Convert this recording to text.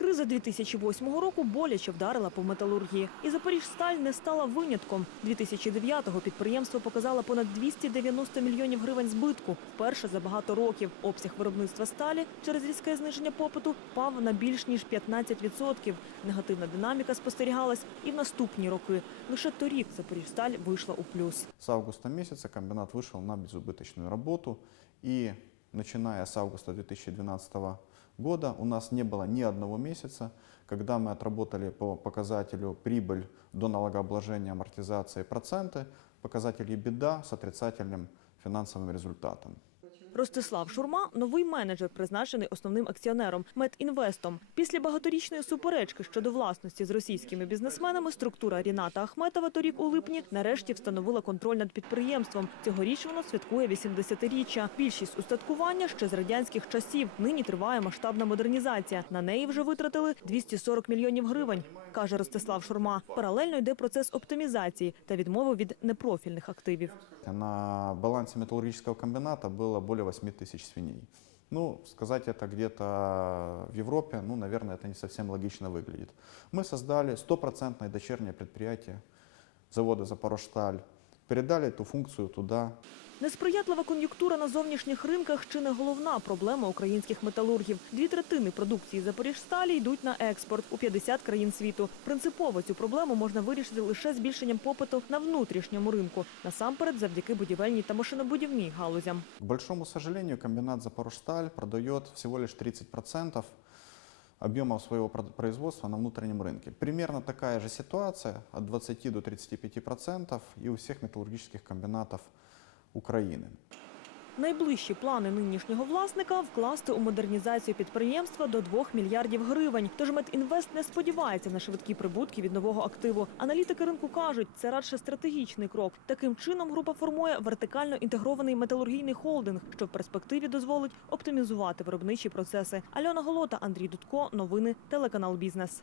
Криза 2008 року боляче вдарила по металургії. І Запоріжсталь не стала винятком. 2009-го підприємство показало понад 290 мільйонів гривень збитку. Вперше за багато років. Обсяг виробництва сталі через різке зниження попиту впав на більш ніж 15%. Негативна динаміка спостерігалась і в наступні роки. Лише торік Запоріжсталь вийшла у плюс. С августа месяца комбинат вышел на безубыточную работу, и начиная с августа 2012 года у нас не было ни одного месяца, когда мы отработали по показателю прибыль до налогообложения, амортизации проценты, показатель беда с отрицательным финансовым результатом. Ростислав Шурма – новий менеджер, призначений основним акціонером – Медінвестом. Після багаторічної суперечки щодо власності з російськими бізнесменами структура Ріната Ахметова торік у липні нарешті встановила контроль над підприємством. Цьогоріч воно святкує 80-річчя. Більшість устаткування ще з радянських часів. Нині триває масштабна модернізація. На неї вже витратили 240 мільйонів гривень, каже Ростислав Шурма. Паралельно йде процес оптимізації та відмови від непрофільних активів. На балансе металлургического комбината было более 8 тысяч свиней. Ну, сказать это где-то в Европе, ну, наверное, это не совсем логично выглядит. Мы создали стопроцентное дочернее предприятие завода «Запорожсталь», передали эту функцию туда. Несприятлива кон'юнктура на зовнішніх ринках чи не головна проблема українських металургів. Дві третини продукції Запоріжсталі йдуть на експорт у 50 країн світу. Принципово цю проблему можна вирішити лише збільшенням попиту на внутрішньому ринку, насамперед завдяки будівельній та машинобудівній галузям. К большому сожалению, комбинат «Запорожсталь» продает всего лишь 30% объемов своего прод- производства на внутреннем рынке. Примерно такая же ситуация от 20 до 35% и у всех металлургических комбинатов Украины. Найближчі плани нинішнього власника вкласти у модернізацію підприємства до 2 мільярдів гривень. Тож Медінвест не сподівається на швидкі прибутки від нового активу. Аналітики ринку кажуть, це радше стратегічний крок. Таким чином група формує вертикально інтегрований металургійний холдинг, що в перспективі дозволить оптимізувати виробничі процеси. Альона Голота, Андрій Дудко, новини, телеканал Бізнес.